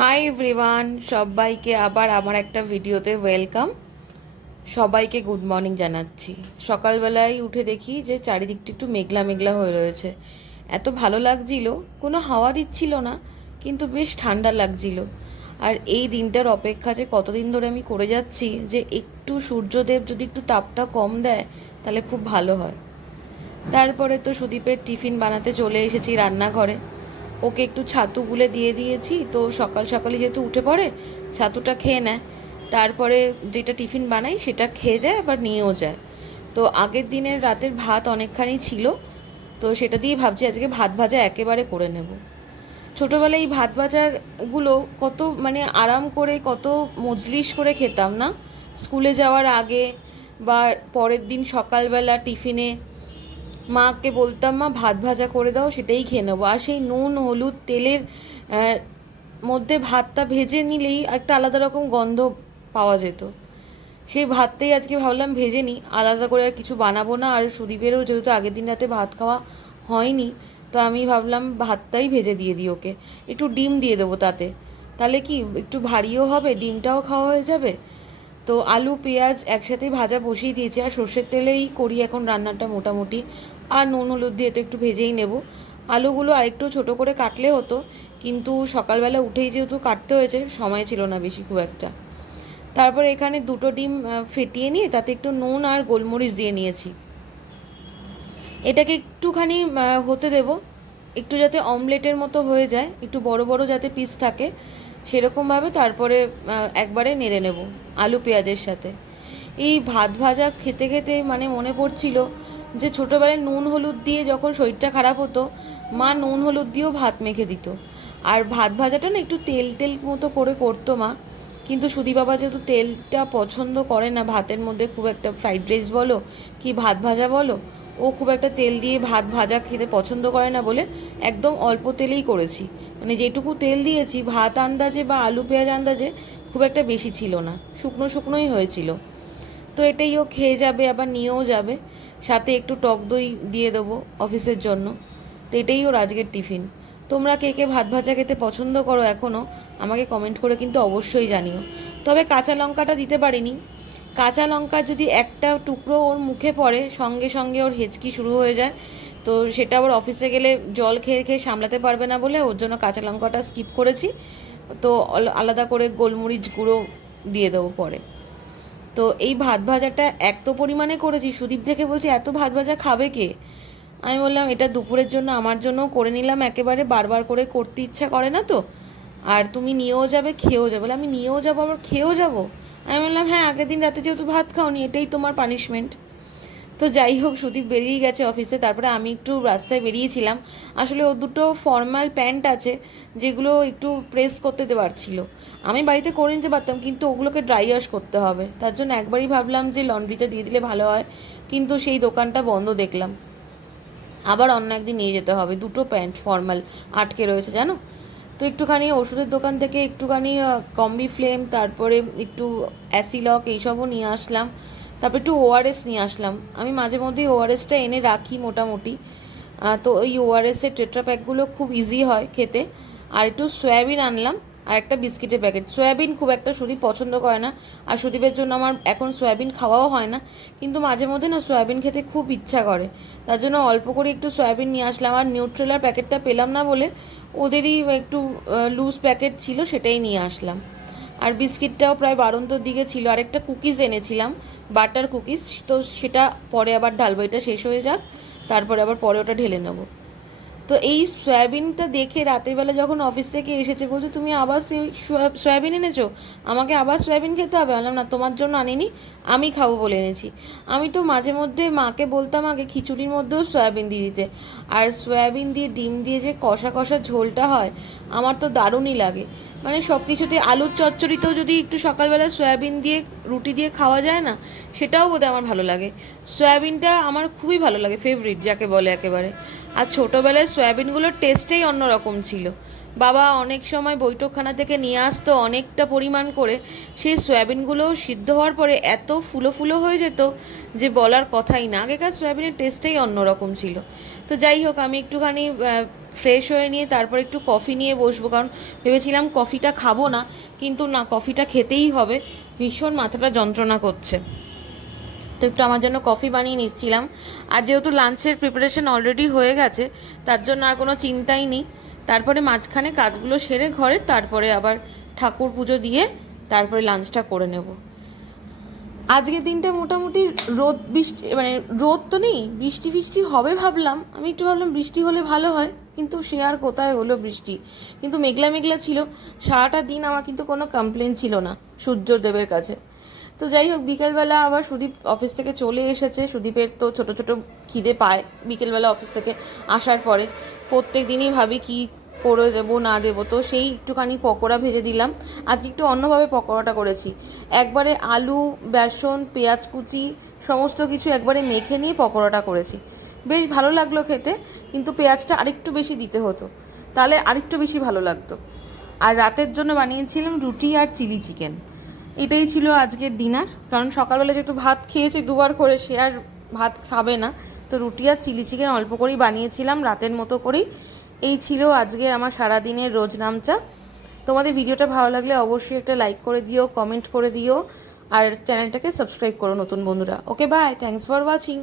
Hi everyone, সবাইকে আবার আমার একটা ভিডিওতে ওয়েলকাম। সবাইকে গুড মর্নিং জানাচ্ছি। সকালবেলায় উঠে দেখি যে চারিদিকটা একটু মেঘলা মেঘলা হয়ে রয়েছে। এত ভালো লাগছিল, কোনো হাওয়া দিচ্ছিল না, কিন্তু বেশ ঠান্ডা লাগছিল। আর এই দিনটার অপেক্ষা যে কতদিন ধরে আমি করে যাচ্ছি, যে একটু সূর্যদেব যদি একটু তাপটা কম দেয় তাহলে খুব ভালো হয়। তারপরে তো সুদীপের টিফিন বানাতে চলে এসেছি রান্নাঘরে। ওকে একটু ছাতু গুলে দিয়ে দিয়েছি, তো সকাল সকালে যেহেতু উঠে পড়ে ছাতুটা খেয়ে নেয়। তারপরে যেটা টিফিন বানাই সেটা খেয়ে যায়, আবার নিয়েও যায়। তো আগের দিনের রাতের ভাত অনেকখানি ছিল, তো সেটা দিয়ে ভাবছি আজকে ভাত ভাজা একেবারে করে নেব। ছোটোবেলায় এই ভাত ভাজাগুলো কত মানে আরাম করে, কত মজলিস করে খেতাম না, স্কুলে যাওয়ার আগে বা পরের দিন সকালবেলা টিফিনে মাকে বলতাম, মা ভাত ভাজা করে দাও, সেটাই খেয়ে নেবো। আর সেই নুন হলুদ তেলের মধ্যে ভাতটা ভেজে নিলেই একটা আলাদা রকম গন্ধ পাওয়া যেত। সেই ভাতটাই আজকে ভাবলাম ভেজে নিই, আলাদা করে আর কিছু বানাবো না। আর সুদীপেরও যেহেতু আগের দিন রাতে ভাত খাওয়া হয়নি, তো আমি ভাবলাম ভাতটাই ভেজে দিয়ে দিই ওকে। একটু ডিম দিয়ে দেবো তাতে, তাহলে কি একটু ভারীও হবে, ডিমটাও খাওয়া হয়ে যাবে। তো আলু পেঁয়াজ একসাথেই ভাজা বসিয়ে দিয়েছি, আর সর্ষের তেলেই করি এখন রান্নাটা মোটামুটি। আর নুন হলুদ দিয়ে তো একটু ভেজেই নেব। আলুগুলো আরেকটু ছোট করে কাটলে হতো, কিন্তু সকালবেলা উঠেই যেহেতু কাটতে হয়েছে, সময় ছিল না বেশি খুব একটা। তারপরে এখানে দুটো ডিম ফেটিয়ে নিয়ে তাতে একটু নুন আর গোলমরিচ দিয়ে নিয়েছি। এটাকে একটুখানি হতে দেব, একটু যাতে অমলেটের মতো হয়ে যায়, একটু বড় বড় যাতে পিস থাকে সেরকমভাবে। তারপরে একবারে নেড়ে নেব আলু পেঁয়াজের সাথে। এই ভাত ভাজা খেতে খেতে মানে মনে পড়ছিল যে ছোটোবেলায় নুন হলুদ দিয়ে যখন শরীরটা খারাপ হতো, মা নুন হলুদ দিয়েও ভাত মেখে দিত। আর ভাত ভাজাটা না একটু তেল তেল মতো করে করতো মা। কিন্তু সুধী বাবা যেহেতু তেলটা পছন্দ করে না ভাতের মধ্যে খুব একটা, ফ্রাইড রাইস বলো কি ভাত ভাজা বলো, ও খুব একটা তেল দিয়ে ভাত ভাজা খেতে পছন্দ করে না বলে একদম অল্প তেলেই করেছি। মানে যেটুকু তেল দিয়েছি ভাত আন্দাজে বা আলু পেঁয়াজ আন্দাজে খুব একটা বেশি ছিল না, শুকনো শুকনোই হয়েছিল। তো এটাই ও খেয়ে যাবে, আবার নিয়েও যাবে। সাথে একটু টক দই দিয়ে দেবো অফিসের জন্য। তো এটাই ওর আজকের টিফিন। তোমরা কে কে ভাত ভাজা খেতে পছন্দ করো এখনও, আমাকে কমেন্ট করে কিন্তু অবশ্যই জানিও। তবে কাঁচা লঙ্কাটা দিতে পারিনি। কাঁচা লঙ্কা যদি একটা টুকরো ওর মুখে পড়ে সঙ্গে সঙ্গে ওর হেঁচকি শুরু হয়ে যায়, তো সেটা আবার অফিসে গেলে জল খেয়ে খেয়ে সামলাতে পারবে না বলে ওর জন্য কাঁচা লঙ্কাটা স্কিপ করেছি। তো আলাদা করে গোলমরিচ গুঁড়ো দিয়ে দেবো পরে। তো এই ভাত ভাজাটা এত পরিমাণে করেছি, সুদীপ দেখে বলছে এত ভাত ভাজা খাবে কে। আমি বললাম এটা দুপুরের জন্য আমার জন্যও করে নিলাম, একেবারে বারবার করে করতে ইচ্ছা করে না তো। আর তুমি নিয়েও যাবে খেয়েও যাবে। বলে আমি নিয়েও যাবো আবার খেয়েও যাবো। আমি বললাম হ্যাঁ, আগের দিন রাতে যেহেতু ভাত খাওনি এটাই তোমার পানিশমেন্ট। তো যাই হোক, সুদীপ বেরিয়ে গেছে অফিসে, তারপরে আমি একটু রাস্তায় বেরিয়েছিলাম। আসলে ও দুটো ফর্মাল প্যান্ট আছে যেগুলো একটু প্রেস করতে দেওয়ার ছিল। আমি বাড়িতে করে নিতে পারতাম, কিন্তু ওগুলোকে ড্রাই ওয়াশ করতে হবে, তার জন্য একবারই ভাবলাম যে লন্ড্রিতে দিয়ে দিলে ভালো হয়। কিন্তু সেই দোকানটা বন্ধ দেখলাম, আবার অন্য একদিন নিয়ে যেতে হবে। দুটো প্যান্ট ফর্মাল আটকে রয়েছে জানো। তো একটুখানি ওষুধের দোকান থেকে একটুখানি কম্বি ফ্লেম, তারপরে একটু অ্যাসিলক এইসবও নিয়ে আসলাম। তারপর একটু ওআরএস নিয়ে আসলাম। আমি মাঝে মধ্যেই ওআরএসটা এনে রাখি মোটামুটি। তো ওই ওআরএসের টেট্রা প্যাকগুলো খুব ইজি হয় খেতে। আর একটু সয়াবিন আনলাম, আর একটা বিস্কিটের প্যাকেট। সয়াবিন খুব একটা সুদীপ পছন্দ করে না, আর সুদীপের জন্য আমার এখন সয়াবিন খাওয়াও হয় না। কিন্তু মাঝে মধ্যে না সয়াবিন খেতে খুব ইচ্ছা করে, তার জন্য অল্প করে একটু সয়াবিন নিয়ে আসলাম। আর নিউট্রেলার প্যাকেটটা পেলাম না বলে ওদেরই একটু লুজ প্যাকেট ছিল, সেটাই নিয়ে আসলাম। আর বিস্কিটটাও প্রায় বারন্তর দিকে ছিল। আরেকটা কুকিজ এনেছিলাম, বাটার কুকিজ, তো সেটা পরে আবার ঢালবো, এটা শেষ হয়ে যাক তারপরে আবার পরে ওটা ঢেলে নেবো। তো এই সয়াবিনটা দেখে রাতের বেলা যখন অফিস থেকে এসেছে বলছে তুমি আবার সেই সয়াবিন এনেছো, আমাকে আবার সয়াবিন খেতে হবে। বললাম না, তোমার জন্য আনিনি, আমি খাবো বলে এনেছি। আমি তো মাঝে মধ্যে মাকে বলতাম আগে খিচুড়ির মধ্যেও সয়াবিন দিয়ে দিতে। আর সয়াবিন দিয়ে ডিম দিয়ে যে কষা কষা ঝোলটা হয়, আমার তো দারুণই লাগে। মানে সব কিছুতে, আলুর চচ্চড়িতেও যদি একটু সকালবেলা সয়াবিন দিয়ে রুটি দিয়ে খাওয়া যায় না, সেটাও বোধহয় আমার ভালো লাগে। সয়াবিনটা আমার খুবই ভালো লাগে, ফেভারিট যাকে বলে একেবারে। আর ছোটোবেলায় সয়াবিনগুলোর টেস্টেই অন্যরকম ছিল। বাবা অনেক সময় বৈঠকখানা থেকে নিয়ে আসতো অনেকটা পরিমাণ করে, সেই সয়াবিনগুলো সিদ্ধ হওয়ার পরে এত ফুলো ফুলো হয়ে যেত যে বলার কথাই না। আগেকার সয়াবিনের টেস্টেই অন্যরকম ছিল। তো যাই হোক, আমি একটুখানি ফ্রেশ হয়ে নিয়ে তারপর একটু কফি নিয়ে বসবো, কারণ ভেবেছিলাম কফিটা খাবো না, কিন্তু না, কফিটা খেতেই হবে, ভীষণ মাথাটা যন্ত্রণা করছে। তো একটু আমার জন্য কফি বানিয়ে নিচ্ছিলাম। আর যেহেতু লাঞ্চের প্রিপারেশন অলরেডি হয়ে গেছে, তার জন্য আর কোনো চিন্তাই নেই। তারপরে মাঝখানে কাজগুলো সেরে ঘরে, তারপরে আবার ঠাকুর পুজো দিয়ে তারপরে লাঞ্চটা করে নেব। আজকের দিনটা মোটামুটি রোদ বৃষ্টি, মানে রোদ তো নেই, বৃষ্টি বৃষ্টি হবে ভাবলাম, আমি একটু ভাবলাম বৃষ্টি হলে ভালো হয়, কিন্তু সে আর কোথায় হলো বৃষ্টি। কিন্তু মেঘলা মেঘলা ছিল সারাটা দিন, আমার কিন্তু কোনো কমপ্লেন ছিল না সূর্যদেবের কাছে। তো যাই হোক, বিকেলবেলা আবার সুদীপ অফিস থেকে চলে এসেছে। সুদীপের তো ছোট ছোট খিদে পায় বিকেলবেলা অফিস থেকে আসার পরে। প্রত্যেক দিনই ভাবি কি করে দেবো না দেবো, তো সেই একটুখানি পকোড়া ভেজে দিলাম। আজকে একটু অন্যভাবে পকোড়াটা করেছি, একবারে আলু, বেসন, পেঁয়াজ কুচি সমস্ত কিছু একবারে মেখে নিয়ে পকোড়াটা করেছি। বেশ ভালো লাগলো খেতে, কিন্তু পেঁয়াজটা আরেকটু বেশি দিতে হতো, তাহলে আরেকটু বেশি ভালো লাগতো। আর রাতের জন্য বানিয়েছিলাম রুটি আর চিলি চিকেন। এটাই ছিল আজকের ডিনার, কারণ সকালবেলা যেহেতু ভাত খেয়েছি দুবার করে, সে আর ভাত খাবে না। তো রুটি আর চিলি চিকেন অল্প করেই বানিয়েছিলাম রাতের মতো করেই। এই ছিল আজকের আমার সারাদিনের রোজ নামচা। তোমাদের ভিডিওটা ভালো লাগলে অবশ্যই একটা লাইক করে দিও, কমেন্ট করে দিও, আর চ্যানেলটাকে সাবস্ক্রাইব করো নতুন বন্ধুরা। ওকে, বাই, থ্যাঙ্কস ফর ওয়াচিং।